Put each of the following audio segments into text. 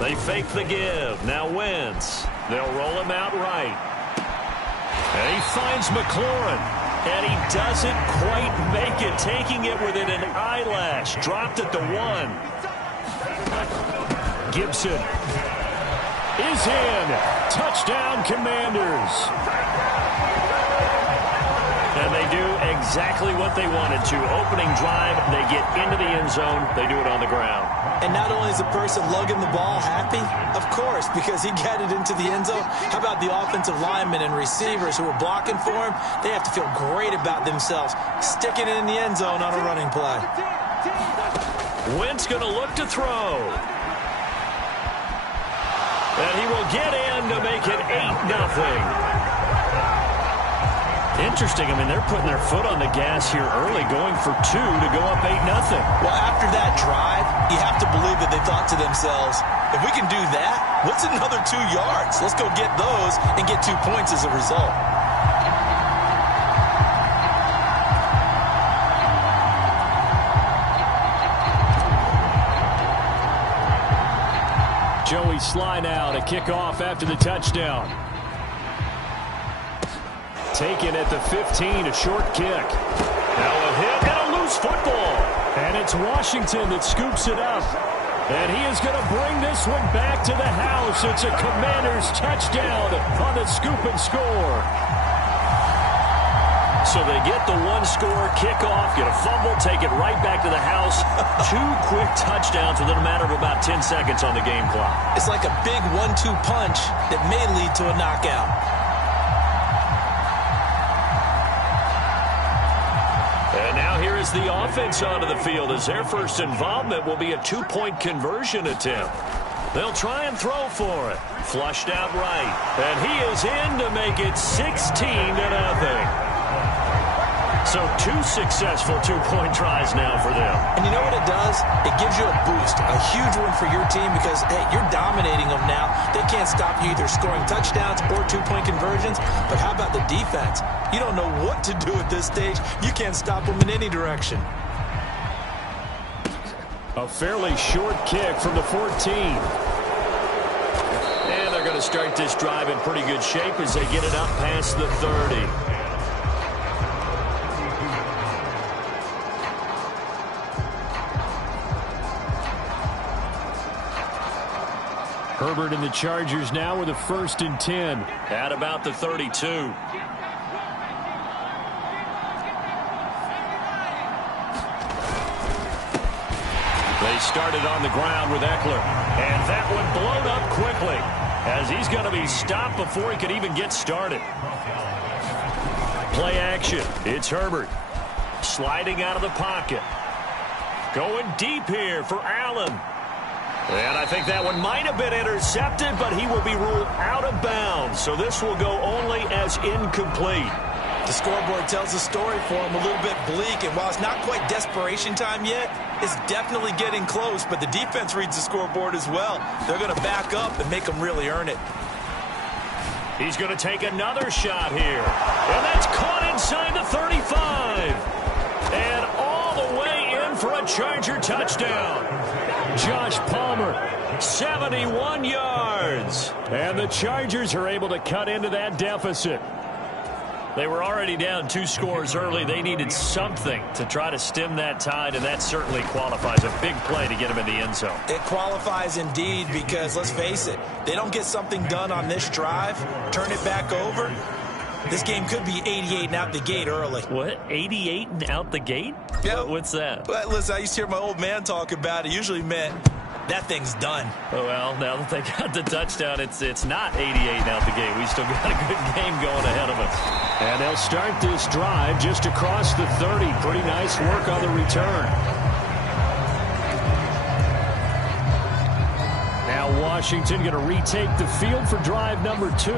They fake the give. Now Wentz. They'll roll him out right. And he finds McLaurin. And he doesn't quite make it, taking it within an eyelash. Dropped at the 1. Gibson is in. Touchdown, Commanders. And they do exactly what they wanted to. Opening drive, they get into the end zone. They do it on the ground. And not only is the person lugging the ball happy, of course, because he got it into the end zone. How about the offensive linemen and receivers who are blocking for him? They have to feel great about themselves, sticking it in the end zone on a running play. Wentz going to look to throw. And he will get in to make it 8-0. Interesting. I mean, they're putting their foot on the gas here early, going for 2 to go up 8-0. Well, after that drive, you have to believe that they thought to themselves, if we can do that, what's another 2 yards? Let's go get those and get 2 points as a result. Joey Sly now to kick off after the touchdown. Taken at the 15, a short kick. Now a hit and a loose football. And it's Washington that scoops it up. And he is going to bring this one back to the house. It's a Commanders touchdown on the scoop and score. So they get the 1-score kickoff, get a fumble, take it right back to the house. 2 quick touchdowns within a matter of about 10 seconds on the game clock. It's like a big 1-2 punch that may lead to a knockout. And now here is the offense onto the field as their first involvement will be a 2-point conversion attempt. They'll try and throw for it. Flushed out right. And he is in to make it 16-0. So 2 successful 2-point tries now for them. And you know what it does? It gives you a boost, a huge one for your team because, hey, you're dominating them now. They can't stop you either scoring touchdowns or 2-point conversions. But how about the defense? You don't know what to do at this stage. You can't stop them in any direction. A fairly short kick from the 14. And they're going to start this drive in pretty good shape as they get it up past the 30. Herbert and the Chargers now with a 1st and 10 at about the 32. They started on the ground with Eckler, and that one blown up quickly as he's going to be stopped before he could even get started. Play action. It's Herbert sliding out of the pocket. Going deep here for Allen. And I think that one might have been intercepted, but he will be ruled out of bounds. So this will go only as incomplete. The scoreboard tells the story for him, a little bit bleak. And while it's not quite desperation time yet, it's definitely getting close. But the defense reads the scoreboard as well. They're going to back up and make them really earn it. He's going to take another shot here. And that's caught inside the 35. And all the way in for a Charger touchdown. Josh Palmer, 71 yards. And the Chargers are able to cut into that deficit. They were already down 2 scores early. They needed something to try to stem that tide, and that certainly qualifies. A big play to get them in the end zone. It qualifies indeed because, let's face it, they don't get something done on this drive, turn it back over. This game could be 88 and out the gate early. What? 88 and out the gate? Yeah. What's that? But listen, I used to hear my old man talk about it. Usually meant that thing's done. Oh, well, now that they got the touchdown, it's not 88 and out the gate. We still got a good game going ahead of us. And they'll start this drive just across the 30. Pretty nice work on the return. Now Washington going to retake the field for drive number 2.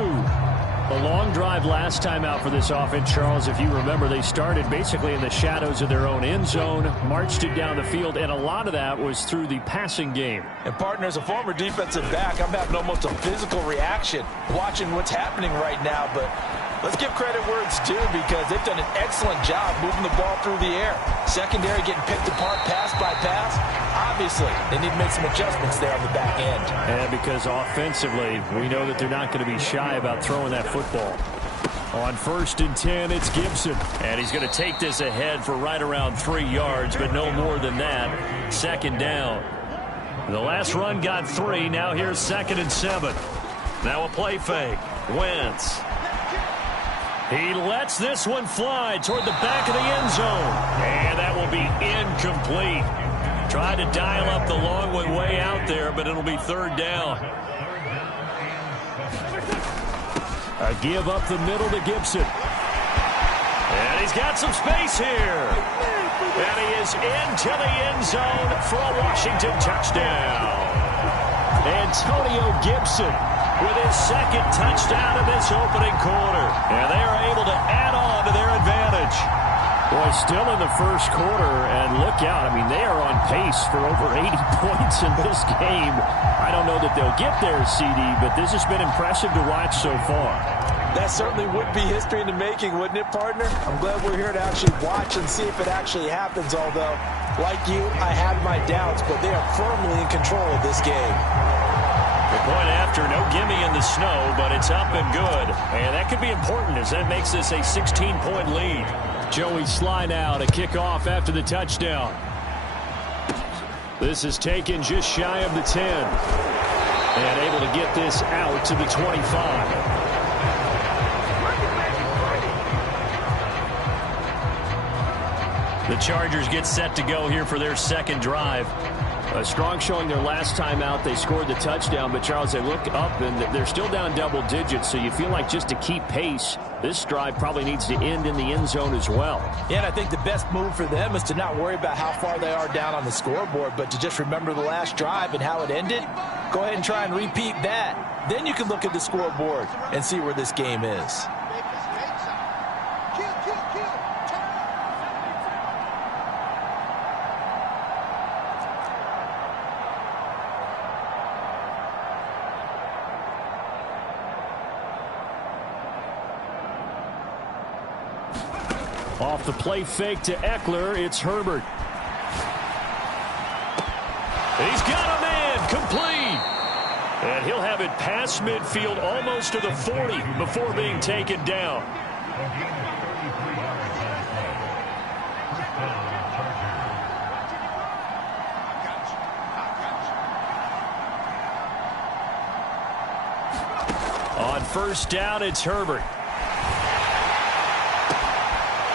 A long drive last time out for this offense, Charles. If you remember, they started basically in the shadows of their own end zone, marched it down the field, and a lot of that was through the passing game. And, partner, as a former defensive back, I'm having almost a physical reaction watching what's happening right now. But Let's give credit where it's due because they've done an excellent job moving the ball through the air. Secondary getting picked apart pass by pass. Obviously, they need to make some adjustments there on the back end. And because offensively, we know that they're not going to be shy about throwing that football. On 1st and 10, it's Gibson. And he's going to take this ahead for right around 3 yards, but no more than that. 2nd down. The last run got 3. Now here's 2nd and 7. Now a play fake. Wentz. He lets this one fly toward the back of the end zone. And that will be incomplete. Tried to dial up the long one way out there, but it'll be 3rd down. A give up the middle to Gibson. And he's got some space here. And he is into the end zone for a Washington touchdown. Antonio Gibson with his 2nd touchdown in this opening quarter. And they are able to add on to their advantage. Boy, still in the 1st quarter, and look out. I mean, they are on pace for over 80 points in this game. I don't know that they'll get there, CD, but this has been impressive to watch so far. That certainly would be history in the making, wouldn't it, partner? I'm glad we're here to actually watch and see if it actually happens, although, like you, I have my doubts, but they are firmly in control of this game. The point after, no gimme in the snow, but it's up and good. And that could be important as that makes this a 16-point lead. Joey Sly now to kick off after the touchdown. This is taken just shy of the 10. And able to get this out to the 25. The Chargers get set to go here for their 2nd drive. A strong showing their last time out. They scored the touchdown, but Charles, they look up and they're still down double digits, so you feel like just to keep pace, this drive probably needs to end in the end zone as well. Yeah, and I think the best move for them is to not worry about how far they are down on the scoreboard, but to just remember the last drive and how it ended. Go ahead and try and repeat that. Then you can look at the scoreboard and see where this game is. Off the play fake to Eckler, it's Herbert. He's got a man, complete. And he'll have it past midfield almost to the 40 before being taken down. On 1st down, it's Herbert.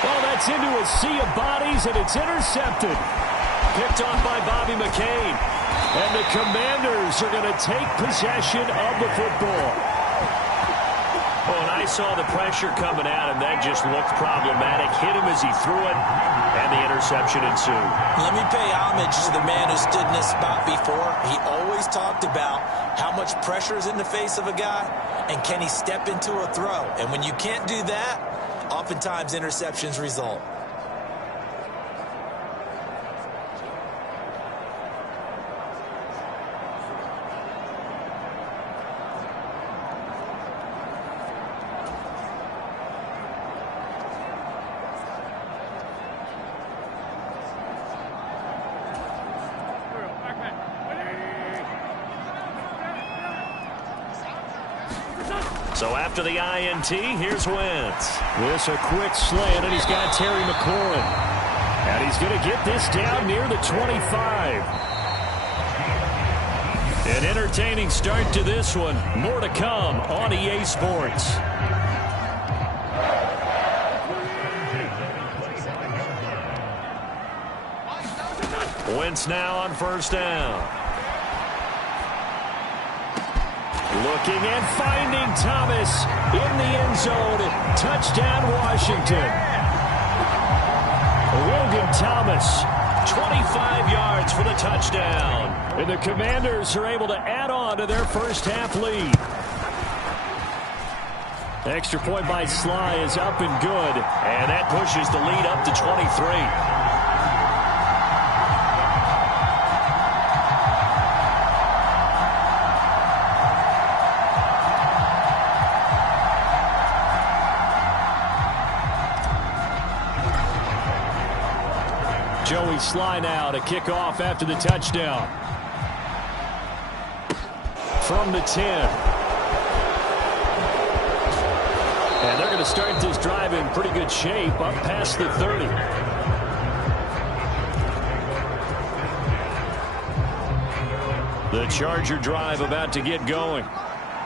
Well, that's into a sea of bodies, and it's intercepted. Picked off by Bobby McCain. And the Commanders are going to take possession of the football. Oh, and I saw the pressure coming at him. That just looked problematic. Hit him as he threw it, and the interception ensued. Let me pay homage to the man who stood in this spot before. He always talked about how much pressure is in the face of a guy, and can he step into a throw. And when you can't do that, oftentimes interceptions result. So after the INT, here's Wentz. This a quick slant, and he's got Terry McLaurin. And he's going to get this down near the 25. An entertaining start to this one. More to come on EA Sports. Wentz now on 1st down. Looking and finding Thomas in the end zone. Touchdown, Washington. Logan Thomas, 25 yards for the touchdown. And the Commanders are able to add on to their first half lead. The extra point by Sly is up and good. And that pushes the lead up to 23. Joey Sly now to kick off after the touchdown. From the 10. And they're going to start this drive in pretty good shape up past the 30. The Charger drive about to get going.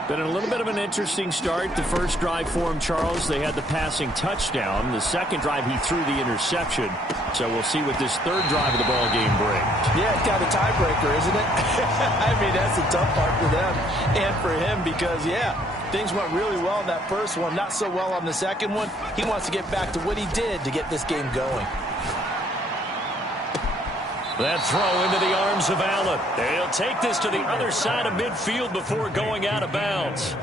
Been a little bit of an interesting start. The first drive for him, Charles, they had the passing touchdown. The second drive, he threw the interception. So we'll see what this third drive of the ball game brings. Yeah, it's kind of a tiebreaker, isn't it? I mean, that's the tough part for them and for him because, yeah, things went really well in that first one, not so well on the second one. He wants to get back to what he did to get this game going. That throw into the arms of Allen. He'll take this to the other side of midfield before going out of bounds.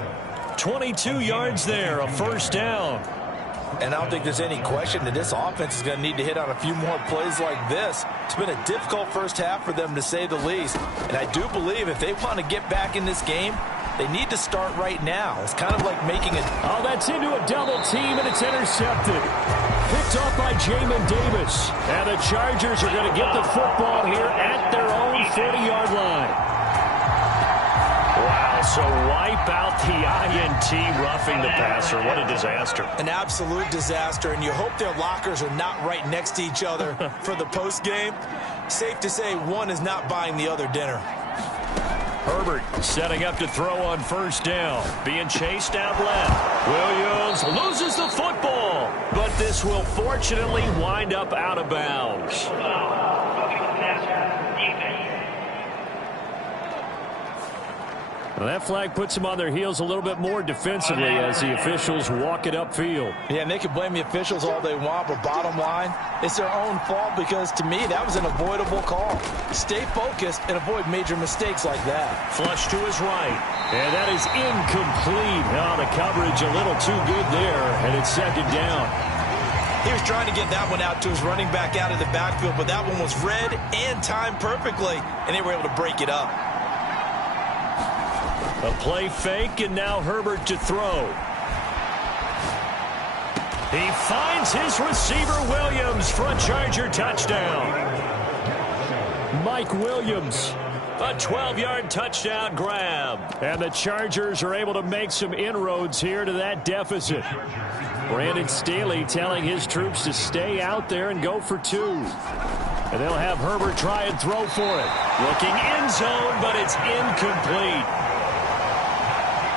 22 yards there, a first down. And I don't think there's any question that this offense is going to need to hit on a few more plays like this. It's been a difficult first half for them, to say the least. And I do believe if they want to get back in this game, they need to start right now. It's kind of like making a... Oh, that's into a double team, and it's intercepted. Picked off by Jamin Davis. And the Chargers are going to get the football here at their own 40-yard line. Wow, so wipe out the INT, roughing the passer. What a disaster. An absolute disaster, and you hope their lockers are not right next to each other for the postgame. Safe to say one is not buying the other dinner. Herbert setting up to throw on first down. Being chased out left. Williams loses the football. But this will fortunately wind up out of bounds. Well, that flag puts them on their heels a little bit more defensively as the officials walk it upfield. Yeah, and they can blame the officials all they want, but bottom line, it's their own fault because, to me, that was an avoidable call. Stay focused and avoid major mistakes like that. Flush to his right, and that is incomplete. Oh, the coverage a little too good there, and it's second down. He was trying to get that one out to his running back out of the backfield, but that one was read and timed perfectly, and they were able to break it up. A play fake, and now Herbert to throw. He finds his receiver, Williams, for a Charger touchdown. Mike Williams, a 12-yard touchdown grab. And the Chargers are able to make some inroads here to that deficit. Brandon Staley telling his troops to stay out there and go for two. And they'll have Herbert try and throw for it. Looking end zone, but it's incomplete.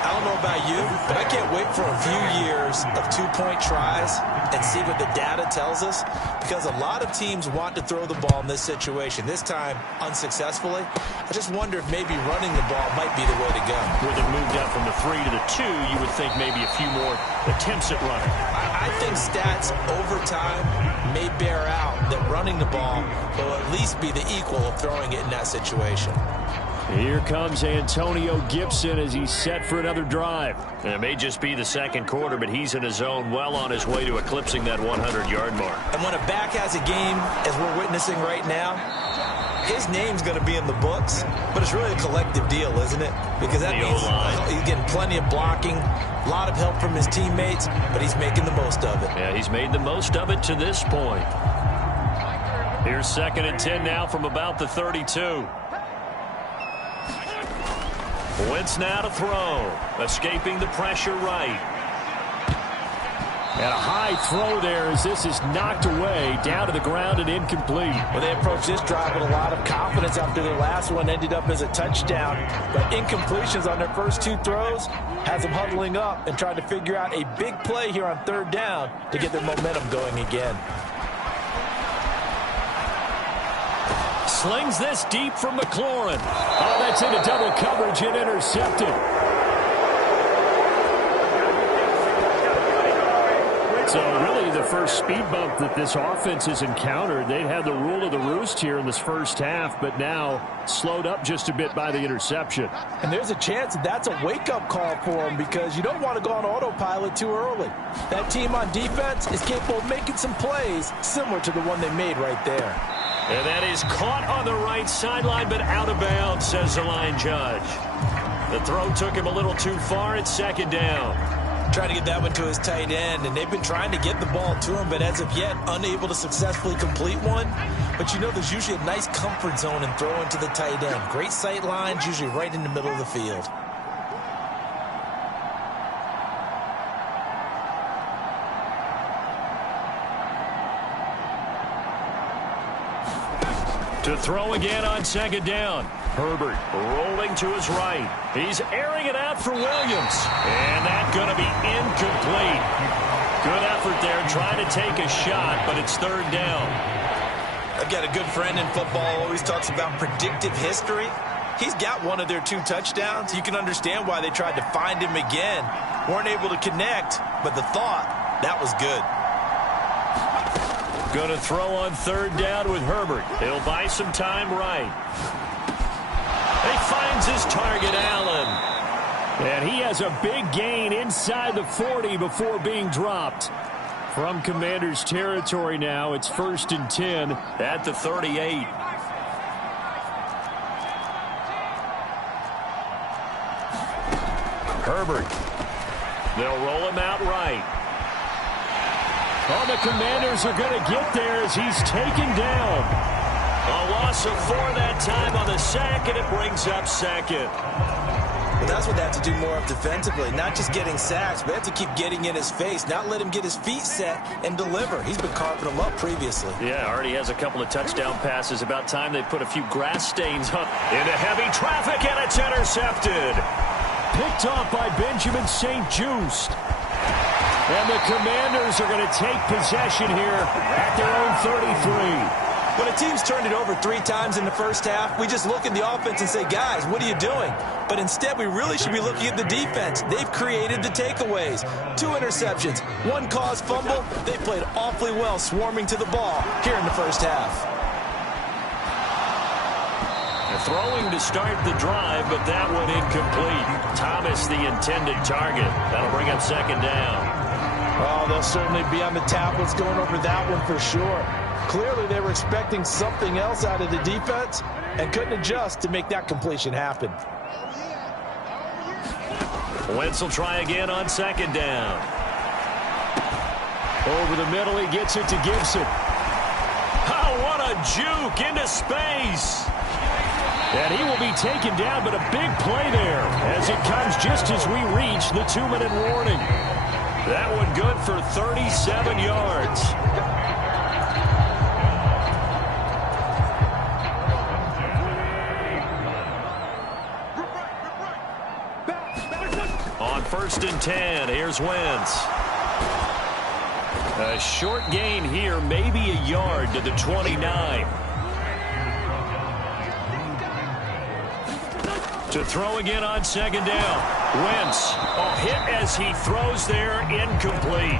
I don't know about you, but I can't wait for a few years of two-point tries and see what the data tells us, because a lot of teams want to throw the ball in this situation, this time unsuccessfully. I just wonder if maybe running the ball might be the way to go. With it moved up from the 3 to the 2, you would think maybe a few more attempts at running. I think stats over time may bear out that running the ball will at least be the equal of throwing it in that situation. Here comes Antonio Gibson as he's set for another drive. And it may just be the second quarter, but he's in his zone, well on his way to eclipsing that 100-yard mark. And when a back has a game, as we're witnessing right now, his name's going to be in the books, but it's really a collective deal, isn't it? Because that means he's getting plenty of blocking, a lot of help from his teammates, but he's making the most of it. Yeah, he's made the most of it to this point. Here's 2nd and 10 now from about the 32. Wentz now to throw, escaping the pressure right. And a high throw there as this is knocked away, down to the ground and incomplete. Well, they approached this drive with a lot of confidence after their last one ended up as a touchdown. But incompletions on their first two throws has them huddling up and trying to figure out a big play here on 3rd down to get their momentum going again. Slings this deep from McLaurin. Oh, that's into double coverage and intercepted. So really the first speed bump that this offense has encountered. They'd had the rule of the roost here in this first half, but now slowed up just a bit by the interception. And there's a chance that's a wake-up call for them, because you don't want to go on autopilot too early. That team on defense is capable of making some plays similar to the one they made right there. And that is caught on the right sideline, but out of bounds, says the line judge. The throw took him a little too far. It's 2nd down. Trying to get that one to his tight end, and they've been trying to get the ball to him, but as of yet, unable to successfully complete one. But you know there's usually a nice comfort zone in throwing to the tight end. Great sight lines, usually right in the middle of the field. To throw again on second down. Herbert rolling to his right. He's airing it out for Williams. And that's going to be incomplete. Good effort there trying to take a shot, but it's third down. I've got a good friend in football who always talks about predictive history. He's got one of their 2 touchdowns. You can understand why they tried to find him again. Weren't able to connect, but the thought, that was good. Going to throw on third down with Herbert. He'll buy some time right. He finds his target, Allen. And he has a big gain inside the 40 before being dropped. From Commanders territory now, it's 1st and 10 at the 38. Herbert. They'll roll him out right. Oh, the Commanders are going to get there as he's taken down. A loss of 4 that time on the sack, and it brings up second. Well, that's what they have to do more of defensively. Not just getting sacks, but they have to keep getting in his face. Not let him get his feet set and deliver. He's been carving them up previously. Yeah, already has a couple of touchdown passes. About time they put a few grass stains up into heavy traffic, and it's intercepted. Picked off by Benjamin St-Juste. And the Commanders are going to take possession here at their own 33. When a team's turned it over 3 times in the first half, we just look at the offense and say, guys, what are you doing? But instead, we really should be looking at the defense. They've created the takeaways. 2 interceptions, 1 caused fumble. They played awfully well swarming to the ball here in the first half. Throwing to start the drive, but that one incomplete. Thomas, the intended target. That'll bring up second down. Oh, they'll certainly be on the tablets going over that one for sure. Clearly, they were expecting something else out of the defense and couldn't adjust to make that completion happen. Wentz will try again on second down. Over the middle, he gets it to Gibson. Oh, what a juke into space. And he will be taken down, but a big play there as it comes just as we reach the 2-minute warning. That one good for 37 yards. On 1st and 10, here's Wentz. A short gain here, maybe a yard to the 29. To throw again on second down. Wentz, a hit as he throws there, incomplete.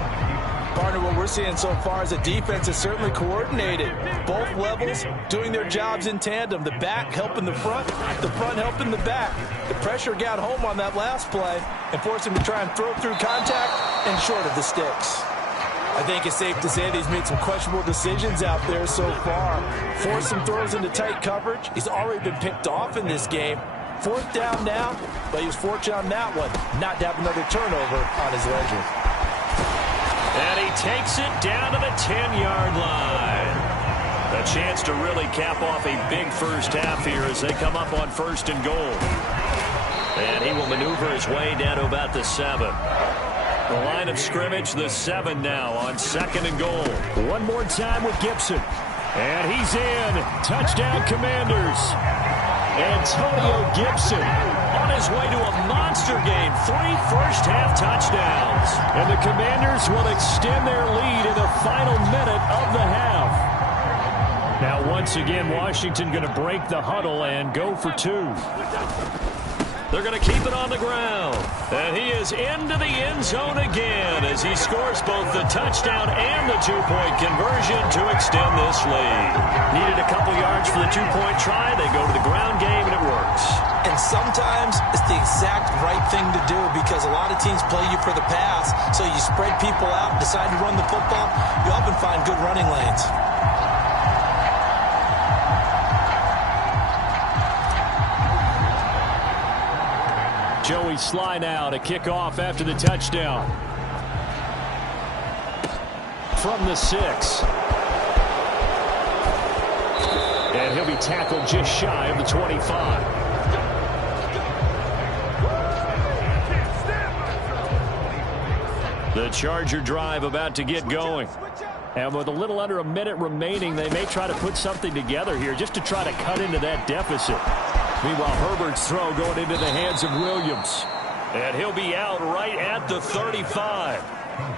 Partner, what we're seeing so far is the defense is certainly coordinated. Both levels doing their jobs in tandem. The back helping the front helping the back. The pressure got home on that last play and forced him to try and throw through contact and short of the sticks. I think it's safe to say that he's made some questionable decisions out there so far. Forced some throws into tight coverage. He's already been picked off in this game. 4th down now, but he was fortunate on that one not to have another turnover on his ledger. And he takes it down to the 10-yard line. A chance to really cap off a big first half here as they come up on 1st and goal. And he will maneuver his way down to about the 7. The line of scrimmage, the 7 now on 2nd and goal. One more time with Gibson. And he's in. Touchdown, Commanders. Antonio Gibson on his way to a monster game. 3 first-half touchdowns. And the Commanders will extend their lead in the final minute of the half. Now, once again, Washington going to break the huddle and go for 2. They're going to keep it on the ground. And he is into the end zone again as he scores both the touchdown and the 2-point conversion to extend this lead. Needed a couple yards for the 2-point try. They go to the ground game, and it works. And sometimes it's the exact right thing to do because a lot of teams play you for the pass. So you spread people out, decide to run the football. You often find good running lanes. Joey Sly now to kick off after the touchdown. From the 6. And he'll be tackled just shy of the 25. The Charger drive about to get going. And with a little under a minute remaining, they may try to put something together here just to try to cut into that deficit. Meanwhile, Herbert's throw going into the hands of Williams. And he'll be out right at the 35.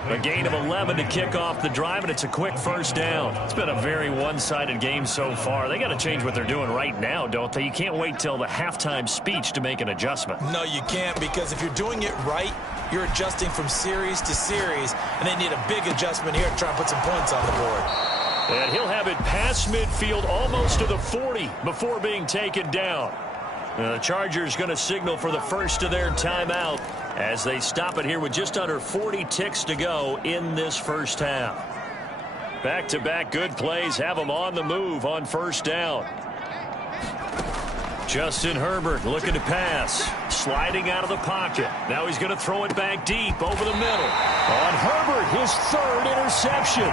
A gain of 11 to kick off the drive, and it's a quick first down. It's been a very one-sided game so far. They got to change what they're doing right now, don't they? You can't wait till the halftime speech to make an adjustment. No, you can't, because if you're doing it right, you're adjusting from series to series, and they need a big adjustment here to try and put some points on the board. And he'll have it past midfield almost to the 40 before being taken down. The Chargers going to signal for the first of their timeout as they stop it here with just under 40 ticks to go in this first half. Back-to-back good plays have them on the move on first down. Justin Herbert looking to pass. Sliding out of the pocket. Now he's going to throw it back deep over the middle. On Herbert, his third interception.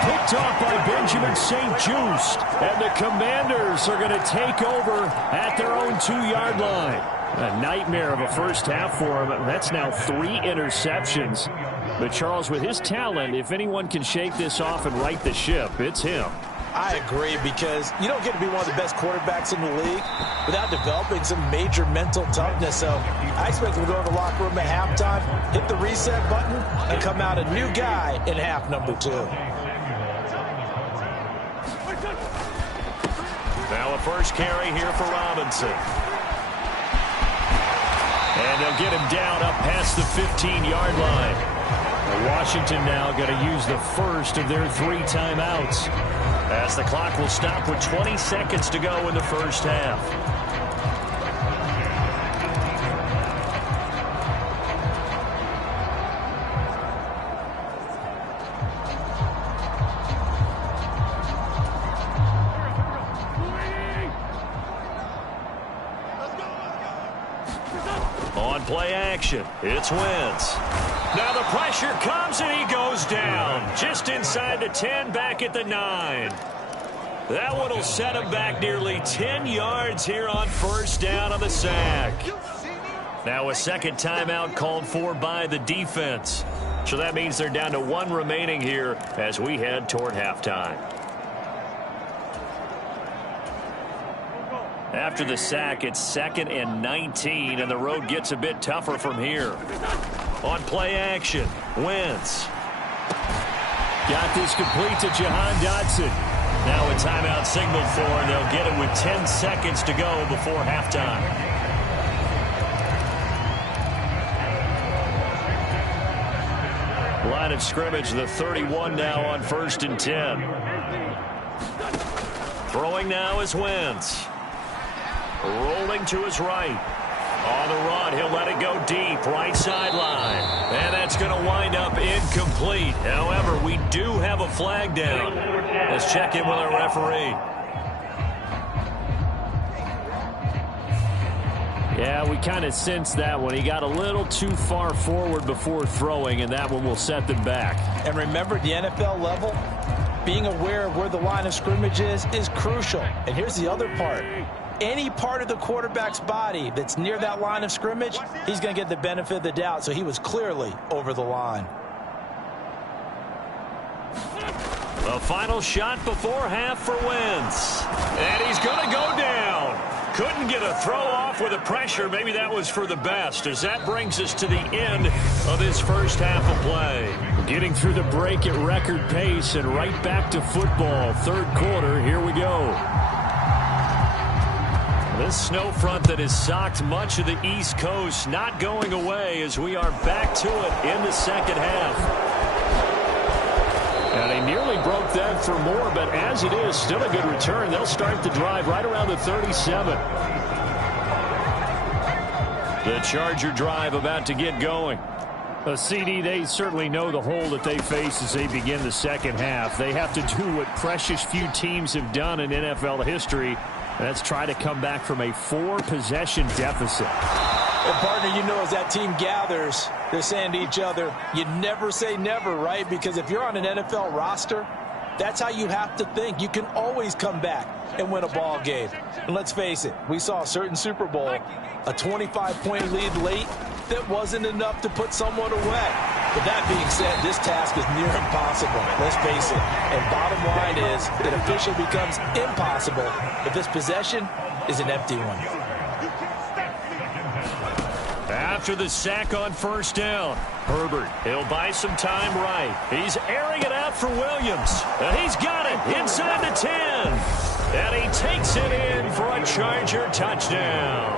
Picked off by Benjamin St-Juste. And the Commanders are going to take over at their own 2-yard line. A nightmare of a first half for him. That's now 3 interceptions. But Charles, with his talent, if anyone can shake this off and right the ship, it's him. I agree, because you don't get to be one of the best quarterbacks in the league without developing some major mental toughness. So I expect him to go to the locker room at halftime, hit the reset button, and come out a new guy in half number 2. Now a first carry here for Robinson. And they'll get him down up past the 15-yard line. Washington now going to use the first of their 3 timeouts, as the clock will stop with 20 seconds to go in the first half. On play action, it's Wentz. Now the pressure comes and he goes down. Just inside the 10, back at the 9. That one will set him back nearly 10 yards here on first down on the sack. Now a second timeout called for by the defense. So that means they're down to 1 remaining here as we head toward halftime. After the sack, it's 2nd and 19, and the road gets a bit tougher from here. On play action, Wentz. Got this complete to Jahan Dotson. Now a timeout signaled for, and they'll get it with 10 seconds to go before halftime. Line of scrimmage, the 31 now on 1st and 10. Throwing now is Wentz. Rolling to his right. On the run, he'll let it go deep, right sideline. And that's going to wind up incomplete. However, we do have a flag down. Let's check in with our referee. Yeah, we kind of sensed that one. He got a little too far forward before throwing, and that one will set them back. And remember, at the NFL level, being aware of where the line of scrimmage is crucial. And here's the other part. Any part of the quarterback's body that's near that line of scrimmage, he's going to get the benefit of the doubt. So he was clearly over the line. The final shot before half for Wentz. And he's going to go down. Couldn't get a throw off with the pressure. Maybe that was for the best, as that brings us to the end of this first half of play. Getting through the break at record pace and right back to football. 3rd quarter, here we go. This snow front that has socked much of the East Coast not going away as we are back to it in the second half. And they nearly broke that for more, but as it is, still a good return. They'll start the drive right around the 37. The Charger drive about to get going. CD, they certainly know the hole that they face as they begin the second half. They have to do what precious few teams have done in NFL history. Let's try to come back from a 4-possession deficit. And partner, you know, as that team gathers, they're saying to each other, you never say never, right? Because if you're on an NFL roster, that's how you have to think. You can always come back and win a ball game. And let's face it, we saw a certain Super Bowl, a 25-point lead late that wasn't enough to put someone away. But that being said, this task is near impossible. Let's face it. And bottom line is, it officially becomes impossible if this possession is an empty one. After the sack on first down, Herbert, he'll buy some time right. He's airing it out for Williams. And he's got it inside the 10. And he takes it in for a Charger touchdown.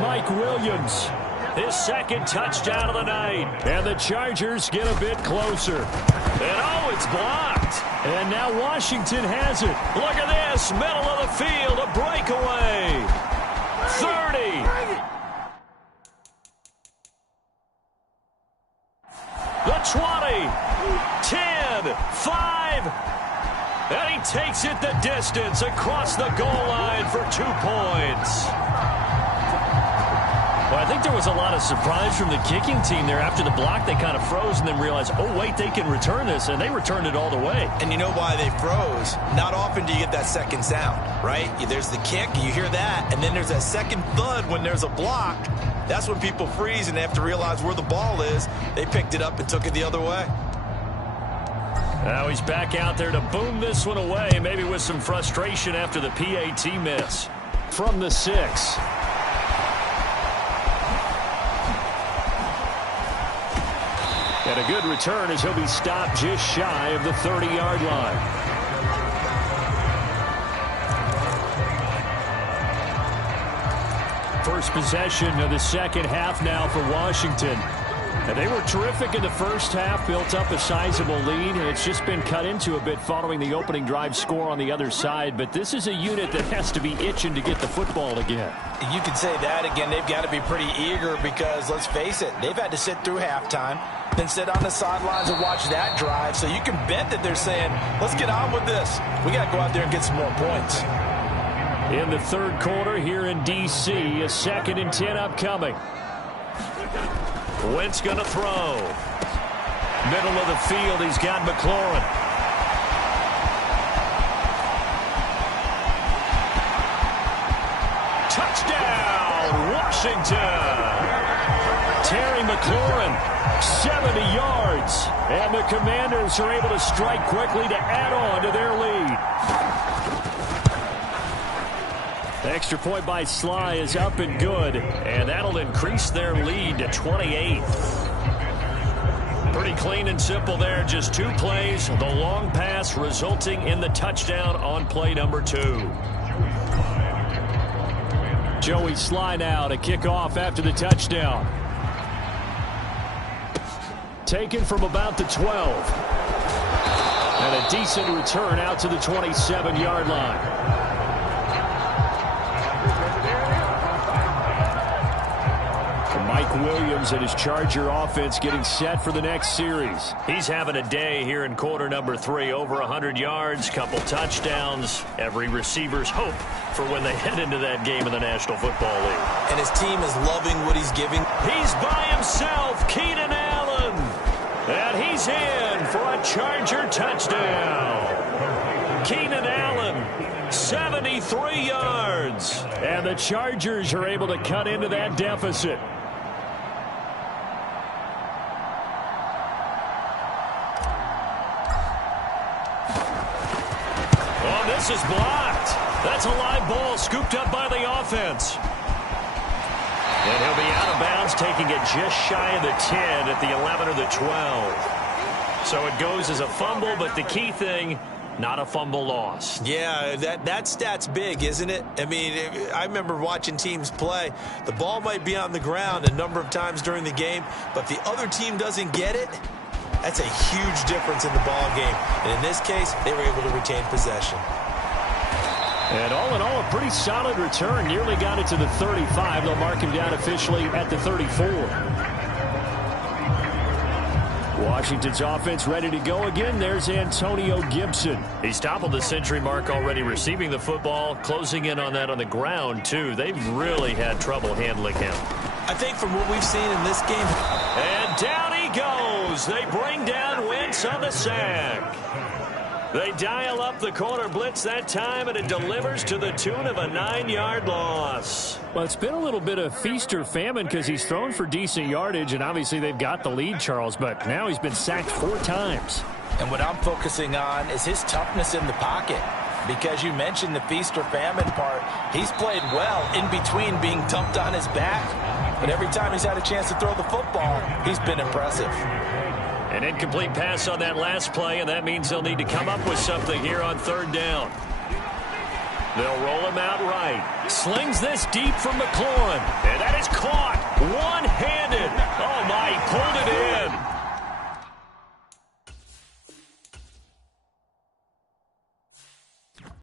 Mike Williams, his second touchdown of the night. And the Chargers get a bit closer. And oh, it's blocked. And now Washington has it. Look at this, middle of the field, a breakaway. 30. The 20, 10, 5, and he takes it the distance across the goal line for 2 points. Well, I think there was a lot of surprise from the kicking team there. After the block, they kind of froze and then realized, oh, wait, they can return this, and they returned it all the way. And you know why they froze? Not often do you get that second sound, right? There's the kick, you hear that, and then there's that second thud when there's a block. That's when people freeze and they have to realize where the ball is. They picked it up and took it the other way. Now he's back out there to boom this one away, maybe with some frustration after the PAT miss. From the 6. And a good return as he'll be stopped just shy of the 30-yard line. First possession of the second half now for Washington. And they were terrific in the first half, built up a sizable lead. It's just been cut into a bit following the opening drive score on the other side. But this is a unit that has to be itching to get the football again. You can say that again. They've got to be pretty eager because, let's face it, they've had to sit through halftime, then sit on the sidelines and watch that drive. So you can bet that they're saying, let's get on with this. We got to go out there and get some more points. In the third quarter here in D.C., a 2nd and 10 upcoming. Wentz going to throw. Middle of the field, he's got McLaurin. Touchdown, Washington. Terry McLaurin, 70 yards. And the Commanders are able to strike quickly to add on to their lead. Extra point by Sly is up and good, and that'll increase their lead to 28. Pretty clean and simple there, just 2 plays. The long pass resulting in the touchdown on play number 2. Joey Sly now to kick off after the touchdown. Taken from about the 12. And a decent return out to the 27-yard line. Mike Williams and his Charger offense getting set for the next series. He's having a day here in quarter number 3. Over 100 yards, couple touchdowns. Every receiver's hope for when they head into that game in the National Football League. And his team is loving what he's giving. He's by himself, Keenan Allen. And he's in for a Charger touchdown. Keenan Allen, 73 yards. And the Chargers are able to cut into that deficit. This is blocked. That's a live ball scooped up by the offense. And he'll be out of bounds, taking it just shy of the 10 at the 11 or the 12. So it goes as a fumble, but the key thing, not a fumble loss. Yeah, that stat's big, isn't it? I mean, I remember watching teams play. The ball might be on the ground a number of times during the game, but if the other team doesn't get it, that's a huge difference in the ball game. And in this case, they were able to retain possession. And all in all, a pretty solid return. Nearly got it to the 35. They'll mark him down officially at the 34. Washington's offense ready to go again. There's Antonio Gibson. He's toppled the century mark already receiving the football, closing in on that on the ground, too. They've really had trouble handling him. I think from what we've seen in this game. And down he goes. They bring down Wentz on the sack. They dial up the corner blitz that time, and it delivers to the tune of a 9-yard loss. Well, it's been a little bit of feast or famine because he's thrown for decent yardage, and obviously they've got the lead, Charles, but now he's been sacked 4 times. And what I'm focusing on is his toughness in the pocket. Because you mentioned the feast or famine part, he's played well in between being dumped on his back. But every time he's had a chance to throw the football, he's been impressive. An incomplete pass on that last play, and that means they'll need to come up with something here on 3rd down. They'll roll him out right. Slings this deep from McLaurin. And that is caught one-handed. Oh, my, he pulled it in.